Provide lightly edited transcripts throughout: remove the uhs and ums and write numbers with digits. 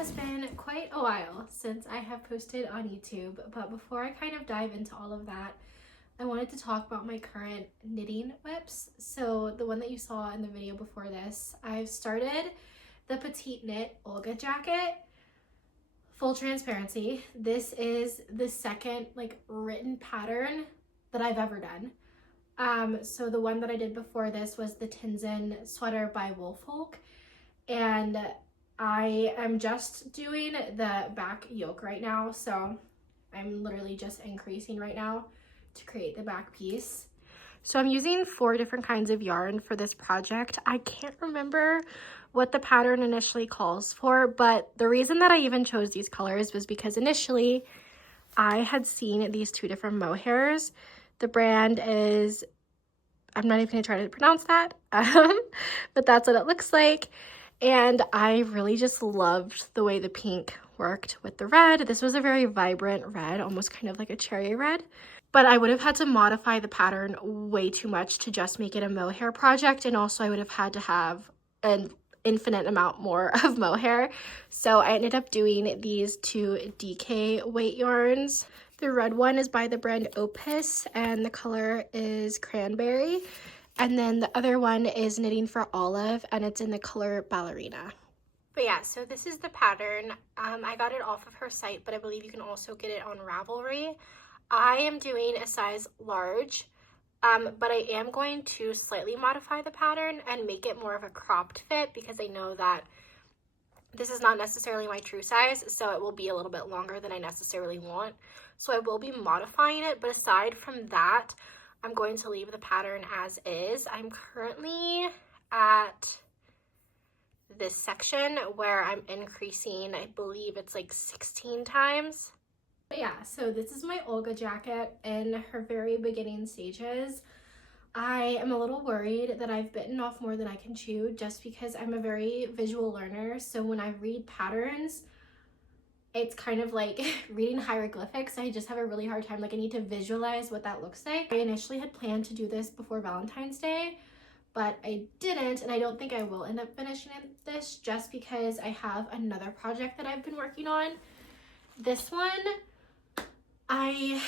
has been quite a while since I have posted on YouTube, but before I kind of dive into all of that, I wanted to talk about my current knitting whips. So the one that you saw in the video before this, I've started the Petite Knit Olga jacket. Full transparency, this is the second written pattern that I've ever done. So the one that I did before this was the Tinsen sweater by Woolfolk, and I am just doing the back yoke right now, so I'm literally just increasing right now to create the back piece. So I'm using 4 different kinds of yarn for this project. I can't remember what the pattern initially calls for, but the reason that I even chose these colors was because initially I had seen these 2 different mohairs. The brand is, I'm not even gonna try to pronounce that, but that's what it looks like. And I really just loved the way the pink worked with the red. This was a very vibrant red, almost kind of like a cherry red. But I would have had to modify the pattern way too much to just make it a mohair project. And also I would have had to have an infinite amount more of mohair. So I ended up doing these 2 DK weight yarns. The red one is by the brand Opus and the color is cranberry. And then the other one is Knitting for Olive, and it's in the color Ballerina. But yeah, so this is the pattern. I got it off of her site, but I believe you can also get it on Ravelry. I am doing a size large, but I am going to slightly modify the pattern and make it more of a cropped fit because I know that this is not necessarily my true size, so it will be a little bit longer than I necessarily want. So I will be modifying it, but aside from that, I'm going to leave the pattern as is. I'm currently at this section where I'm increasing, I believe it's like 16 times. But yeah, so this is my Olga jacket in her very beginning stages. I am a little worried that I've bitten off more than I can chew just because I'm a very visual learner. So when I read patterns, it's kind of like reading hieroglyphics. I just have a really hard time. I need to visualize what that looks like. I initially had planned to do this before Valentine's Day, but I didn't, and I don't think I will end up finishing this just because I have another project that I've been working on. This one, I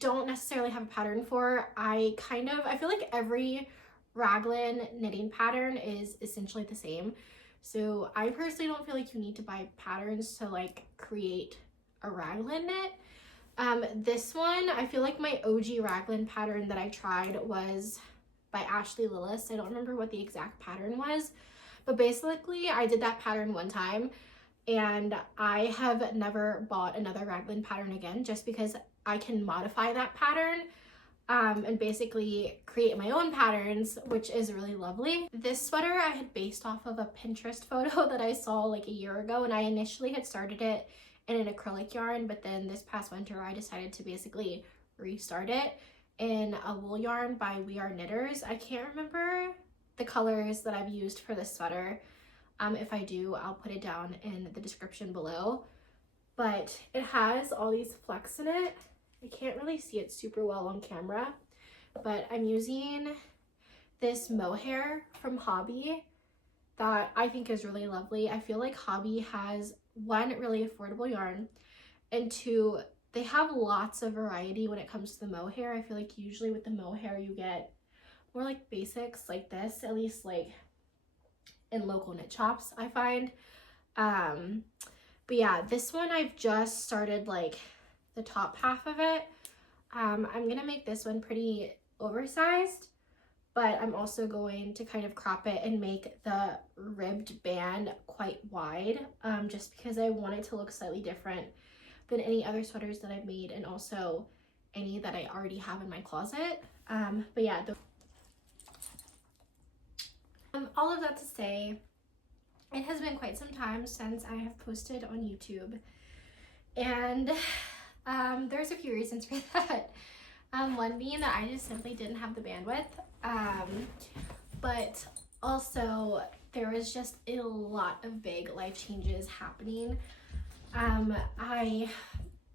don't necessarily have a pattern for. I feel like every raglan knitting pattern is essentially the same. So I personally don't feel like you need to buy patterns to create a raglan knit. This one, I feel like my OG raglan pattern that I tried was by Ashley Lillis. I don't remember what the exact pattern was, but basically I did that pattern one time and I have never bought another raglan pattern again just because I can modify that pattern and basically create my own patterns, which is really lovely. This sweater I had based off of a Pinterest photo that I saw a year ago, and I initially had started it in an acrylic yarn, but then this past winter I decided to basically restart it in a wool yarn by We Are Knitters. I can't remember the colors that I've used for this sweater. If I do, I'll put it down in the description below, but it has all these flecks in it. I can't really see it super well on camera, but I'm using this mohair from Hobby that I think is really lovely. I feel like Hobby has 1, really affordable yarn, and 2, they have lots of variety when it comes to the mohair. I feel like usually with the mohair you get more basics like this, at least in local knit shops, I find. But yeah, this one I've just started the top half of it. I'm gonna make this one pretty oversized, but I'm also going to kind of crop it and make the ribbed band quite wide, just because I want it to look slightly different than any other sweaters that I've made, and also any that I already have in my closet. But yeah, all of that to say, it has been quite some time since I have posted on YouTube, and there's a few reasons for that. One being that I just simply didn't have the bandwidth, but also there was just a lot of big life changes happening.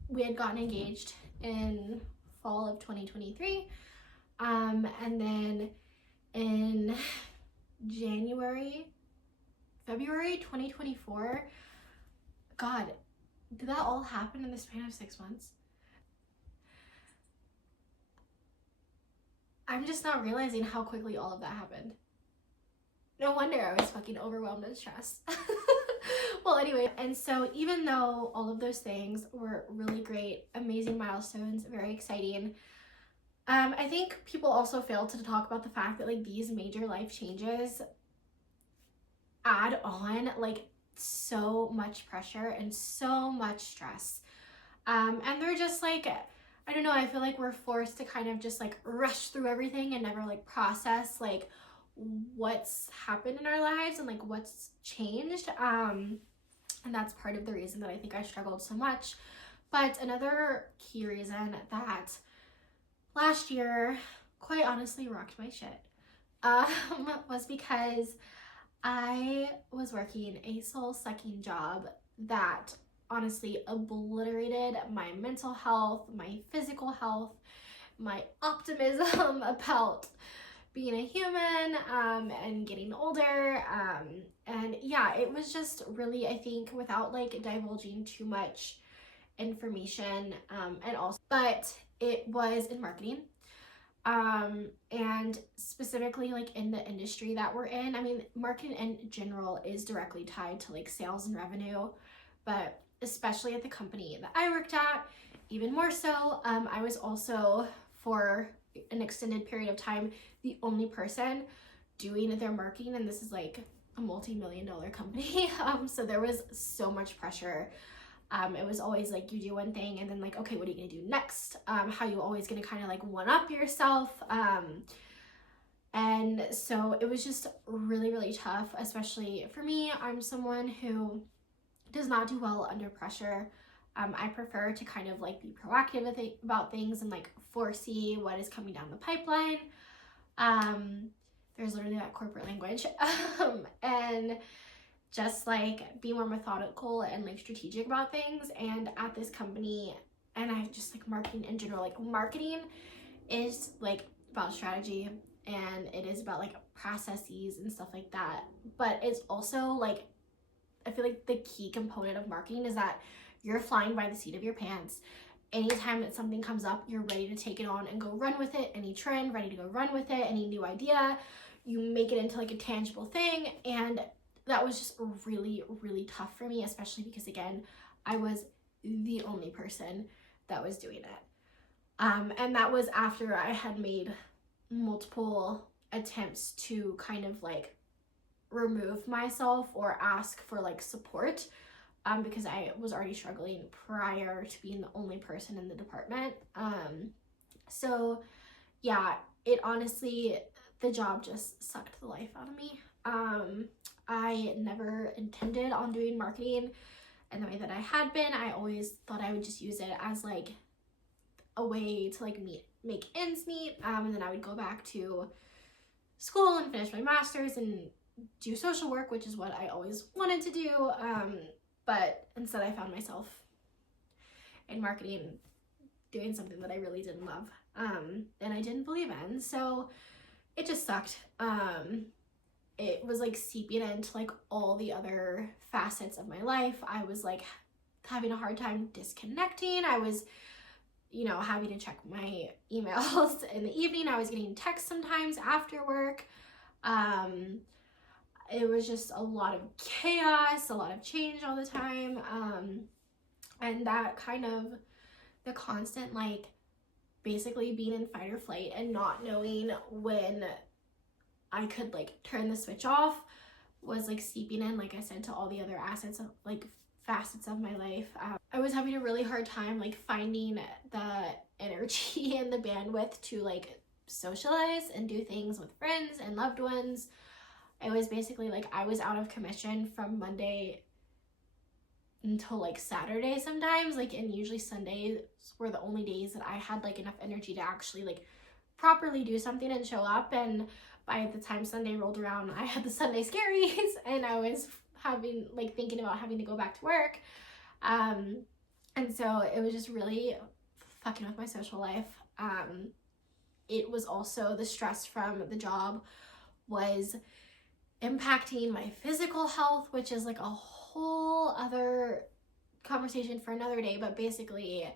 We had gotten engaged in fall of 2023, and then in February 2024, God, did that all happen in the span of 6 months? I'm just not realizing how quickly all of that happened. No wonder I was fucking overwhelmed and stressed. Well, anyway, and so even though all of those things were really great, amazing milestones, very exciting, I think people also fail to talk about the fact that like these major life changes add on like so much pressure and so much stress. And they're just like, I don't know, I feel like we're forced to kind of just like rush through everything and never like process like what's happened in our lives and like what's changed. And that's part of the reason that I think I struggled so much. But another key reason that last year quite honestly rocked my shit was because I was working a soul-sucking job that honestly obliterated my mental health, my physical health, my optimism about being a human and getting older. And yeah, it was just really, I think, without like divulging too much information, and also, but it was in marketing. And specifically like in the industry that we're in. I mean, marketing in general is directly tied to like sales and revenue, but especially at the company that I worked at, even more so. I was also, for an extended period of time, the only person doing their marketing, and this is like a multi-million-dollar company. So there was so much pressure. It was always like you do one thing and then like, okay, what are you gonna do next? How you always gonna kind of like one up yourself? And so it was just really, really tough, especially for me. I'm someone who does not do well under pressure. I prefer to kind of like be proactive about things and like foresee what is coming down the pipeline. There's literally that corporate language. And just like be more methodical and like strategic about things. And at this company, and I just like marketing in general, like marketing is like about strategy and it is about like processes and stuff like that. But it's also like, I feel like the key component of marketing is that you're flying by the seat of your pants. Anytime that something comes up, you're ready to take it on and go run with it. Any trend, ready to go run with it. Any new idea, you make it into like a tangible thing. And that was just really, really tough for me, especially because again, I was the only person that was doing it. And that was after I had made multiple attempts to kind of like remove myself or ask for like support, because I was already struggling prior to being the only person in the department. So yeah, it honestly, the job just sucked the life out of me. I never intended on doing marketing in the way that I had been. I always thought I would just use it as like a way to like make ends meet, and then I would go back to school and finish my master's and do social work, which is what I always wanted to do. But instead I found myself in marketing doing something that I really didn't love, and I didn't believe in. So it just sucked. It was like seeping into like all the other facets of my life. I was like having a hard time disconnecting. I was, you know, having to check my emails in the evening. I was getting texts sometimes after work. It was just a lot of chaos, a lot of change all the time. And that kind of, the constant like basically being in fight or flight and not knowing when I could like turn the switch off was like seeping in, like I said, to all the other assets of like facets of my life. I was having a really hard time like finding the energy and the bandwidth to like socialize and do things with friends and loved ones. It was basically like I was out of commission from Monday until like Saturday sometimes, like, and usually Sundays were the only days that I had like enough energy to actually like properly do something and show up. And by the time Sunday rolled around, I had the Sunday scaries and I was having like thinking about having to go back to work. And so it was just really fucking with my social life. It was also the stress from the job was impacting my physical health, which is like a whole other conversation for another day, but basically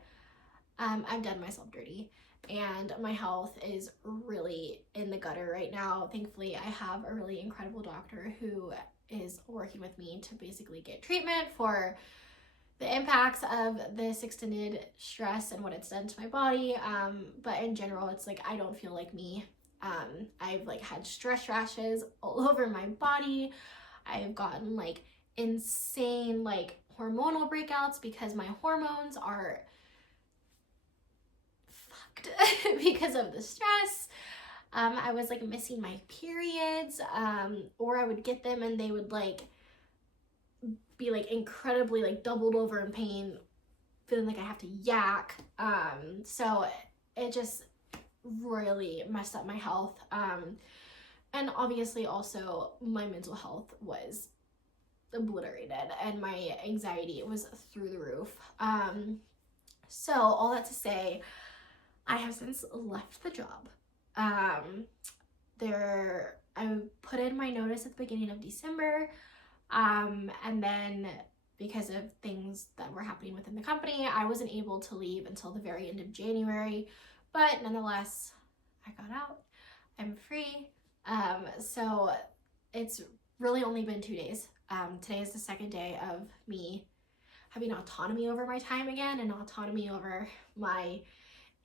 I've done myself dirty and my health is really in the gutter right now. Thankfully, I have a really incredible doctor who is working with me to basically get treatment for the impacts of this extended stress and what it's done to my body. But in general, it's like I don't feel like me. I've like had stress rashes all over my body. I've gotten like insane like hormonal breakouts because my hormones are fucked because of the stress. I was like missing my periods, or I would get them and they would like be like incredibly like doubled over in pain, feeling like I have to yak. So it just really messed up my health. And obviously also my mental health was obliterated and my anxiety was through the roof. So all that to say, I have since left the job. I put in my notice at the beginning of December, and then because of things that were happening within the company, I wasn't able to leave until the very end of January, but nonetheless, I got out. I'm free. So it's really only been 2 days. Today is the second day of me having autonomy over my time again and autonomy over my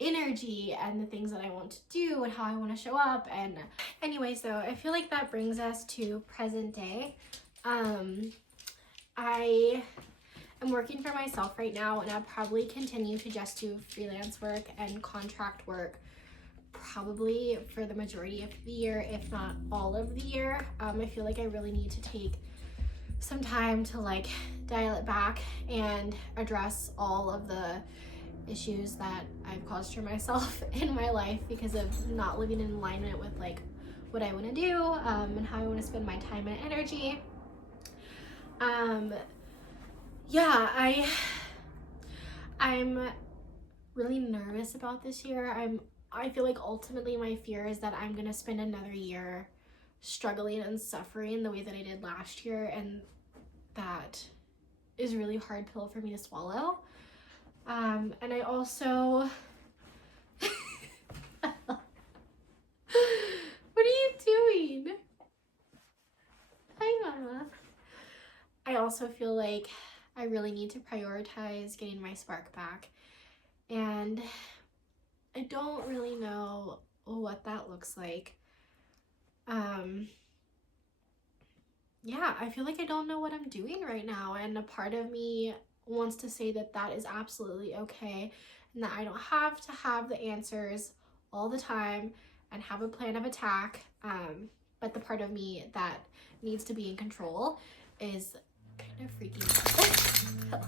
energy and the things that I want to do and how I want to show up. And anyways, though, I feel like that brings us to present day. I am working for myself right now, and I'll probably continue to just do freelance work and contract work probably for the majority of the year, if not all of the year. I feel like I really need to take some time to like dial it back and address all of the issues that I've caused for myself in my life because of not living in alignment with like what I want to do, and how I want to spend my time and energy. Yeah, I'm really nervous about this year. I feel like ultimately my fear is that I'm gonna spend another year struggling and suffering the way that I did last year, and that is a really hard pill for me to swallow. And I also what are you doing? Hi, Mama. I also feel like I really need to prioritize getting my spark back, and I don't really know what that looks like. Yeah, I feel like I don't know what I'm doing right now, and a part of me wants to say that that is absolutely okay and that I don't have to have the answers all the time and have a plan of attack, but the part of me that needs to be in control is kind of freaking out.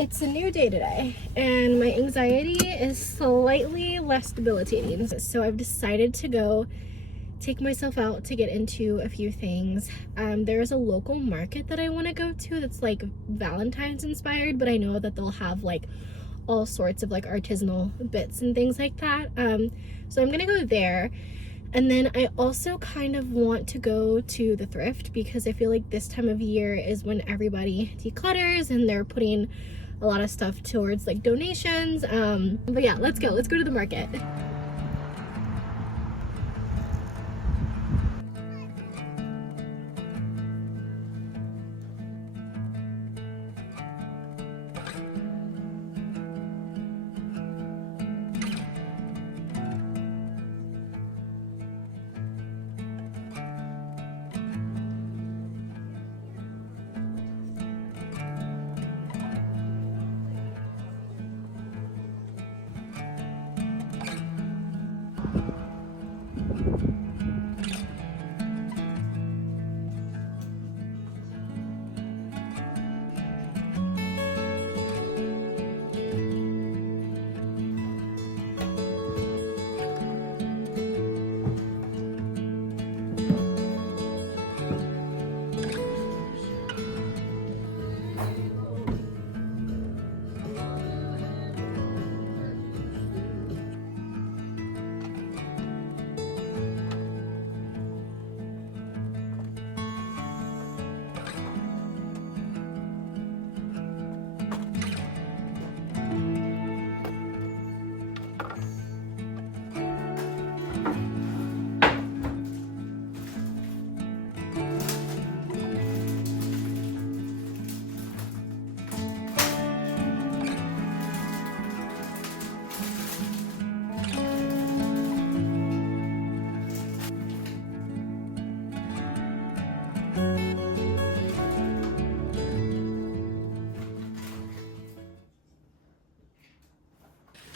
It's a new day today, and my anxiety is slightly less debilitating. So I've decided to go take myself out to get into a few things. There's a local market that I want to go to that's like Valentine's inspired, but I know that they'll have like all sorts of like artisanal bits and things like that. So I'm gonna go there. And then I also kind of want to go to the Thrift because I feel like this time of year is when everybody declutters and they're putting a lot of stuff towards like donations. But yeah, let's go to the market.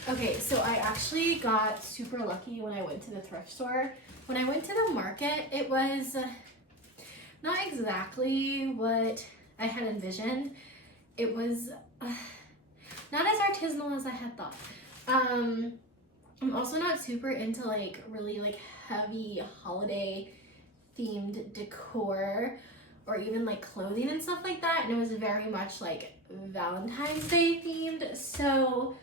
Okay, so I actually got super lucky when I went to the thrift store. When I went to the market, it was not exactly what I had envisioned. It was not as artisanal as I had thought. I'm also not super into like really like heavy holiday themed decor or even like clothing and stuff like that, and it was very much like Valentine's Day themed. So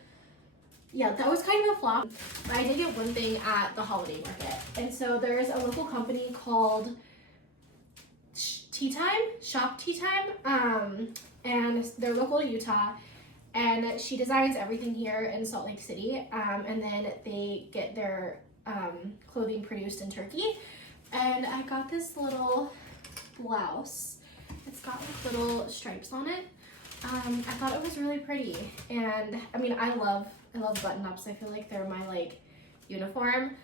yeah, that was kind of a flop. But I did get one thing at the holiday market. And so there's a local company called Shop Tea Time, and they're local to Utah. And she designs everything here in Salt Lake City. And then they get their clothing produced in Turkey. And I got this little blouse. It's got like little stripes on it. I thought it was really pretty. And I mean, I love button-ups. I feel like they're my like uniform.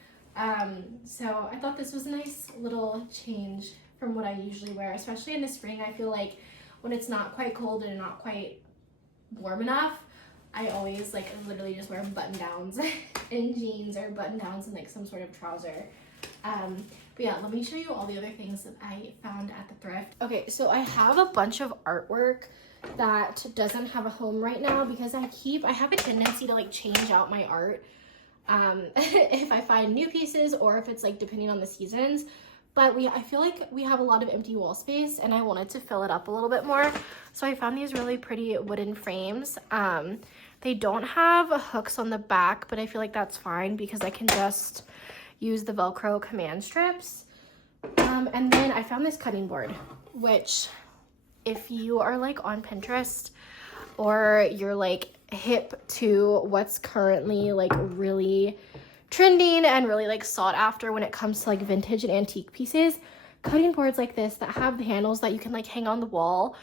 So I thought this was a nice little change from what I usually wear, especially in the spring. I feel like when it's not quite cold and not quite warm enough, I always like literally just wear button-downs and jeans, or button-downs and like some sort of trouser. But yeah, let me show you all the other things that I found at the thrift. Okay, so I have a bunch of artwork that doesn't have a home right now because I have a tendency to like change out my art if I find new pieces, or if it's like depending on the seasons. But I feel like we have a lot of empty wall space and I wanted to fill it up a little bit more. So I found these really pretty wooden frames. They don't have hooks on the back, but I feel like that's fine because I can just use the Velcro command strips. And then I found this cutting board, which if you are like on Pinterest or you're like hip to what's currently like really trending and really like sought after when it comes to like vintage and antique pieces, cutting boards like this that have the handles that you can like hang on the wall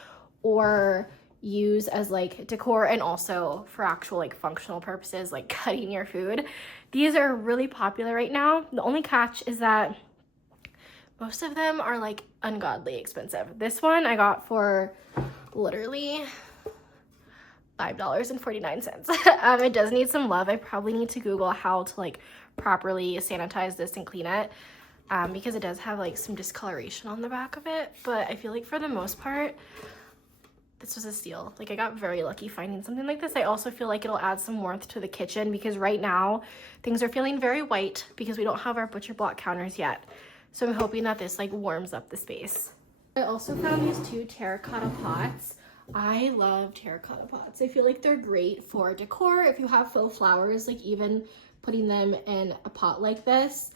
or use as like decor, and also for actual like functional purposes like cutting your food. These are really popular right now. The only catch is that most of them are like ungodly expensive. This one I got for literally $5.49. It does need some love. I probably need to Google how to like properly sanitize this and clean it, because it does have like some discoloration on the back of it. But I feel like for the most part, this was a steal. Like, I got very lucky finding something like this. I also feel like it'll add some warmth to the kitchen because right now things are feeling very white because we don't have our butcher block counters yet. So I'm hoping that this like warms up the space. I also found these 2 terracotta pots. I love terracotta pots. I feel like they're great for decor. If you have faux flowers, like even putting them in a pot like this,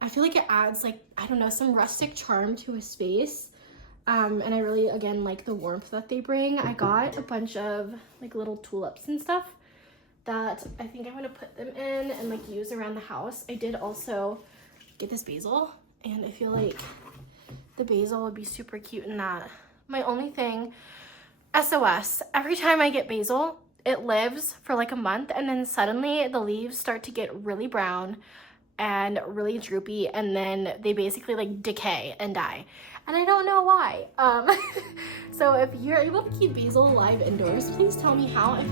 I feel like it adds like, I don't know, some rustic charm to a space. And I really, again, like the warmth that they bring. I got a bunch of like little tulips and stuff that I think I'm gonna put them in and like use around the house. I did also get this basil, and I feel like the basil would be super cute in that. My only thing, SOS, every time I get basil, it lives for like a month and then suddenly the leaves start to get really brown and really droopy, and then they basically like decay and die. And I don't know why. So if you're able to keep basil alive indoors, please tell me how.